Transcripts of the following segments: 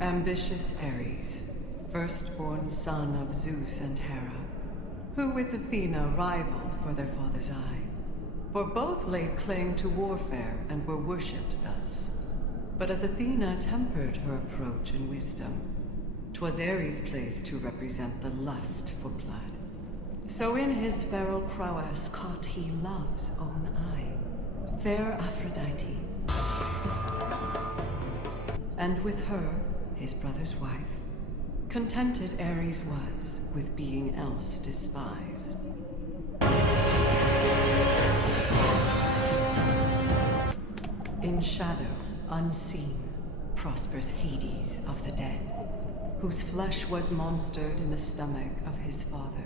Ambitious Ares, firstborn son of Zeus and Hera, who with Athena rivaled for their father's eye. For both laid claim to warfare and were worshipped thus. But as Athena tempered her approach in wisdom, 'twas Ares' place to represent the lust for blood. So in his feral prowess caught he love's own eye, fair Aphrodite. And with her, his brother's wife, contented Ares was with being else despised. In shadow, unseen, prospers Hades of the dead, whose flesh was monstered in the stomach of his father.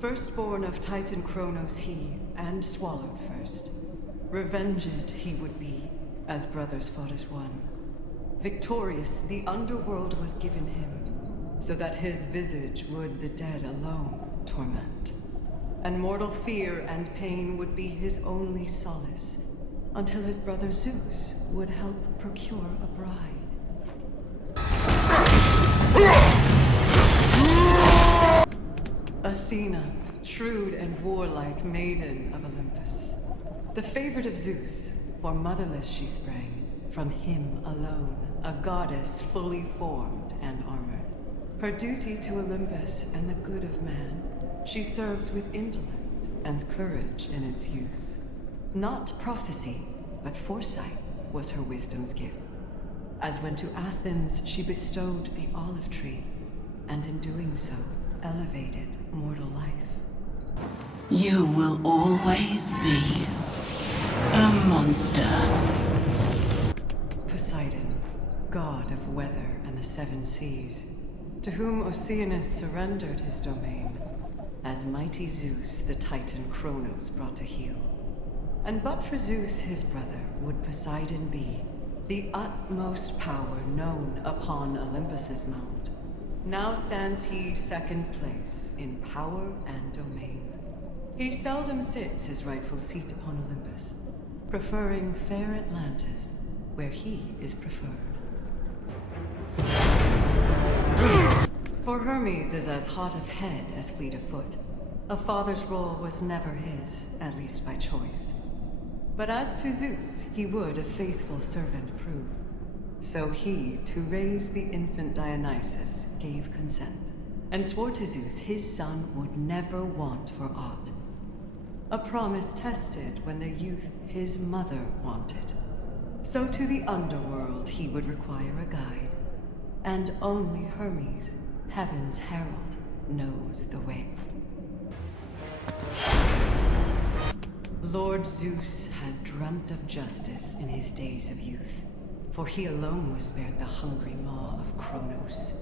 Firstborn of Titan Kronos he, and swallowed first. Revenged he would be, as brothers fought as one. Victorious, the underworld was given him, so that his visage would the dead alone torment. And mortal fear and pain would be his only solace, until his brother Zeus would help procure a bride. Athena, shrewd and warlike maiden of Olympus. The favorite of Zeus, for motherless she sprang, from him alone, a goddess fully formed and armored. Her duty to Olympus and the good of man, she serves with intellect and courage in its use. Not prophecy, but foresight was her wisdom's gift. As when to Athens she bestowed the olive tree, and in doing so, elevated mortal life. You will always be a monster. Poseidon, god of weather and the seven seas, to whom Oceanus surrendered his domain, as mighty Zeus the Titan Kronos brought to heel. And but for Zeus his brother, would Poseidon be the utmost power known upon Olympus's mount. Now stands he second place in power and domain. He seldom sits his rightful seat upon Olympus, preferring fair Atlantis, where he is preferred. For Hermes is as hot of head as fleet of foot. A father's role was never his, at least by choice. But as to Zeus, he would a faithful servant prove. So he, to raise the infant Dionysus, gave consent, and swore to Zeus his son would never want for aught. A promise tested when the youth his mother wanted. So to the underworld he would require a guide, and only Hermes, heaven's herald, knows the way. Lord Zeus had dreamt of justice in his days of youth, for he alone was spared the hungry maw of Kronos.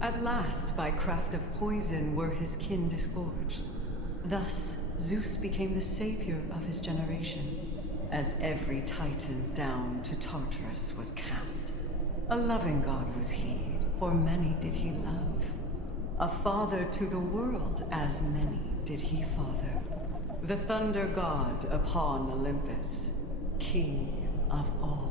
At last, by craft of poison, were his kin disgorged. Thus, Zeus became the savior of his generation, as every Titan down to Tartarus was cast. A loving god was he, for many did he love. A father to the world, as many did he father. The thunder god upon Olympus, king of all.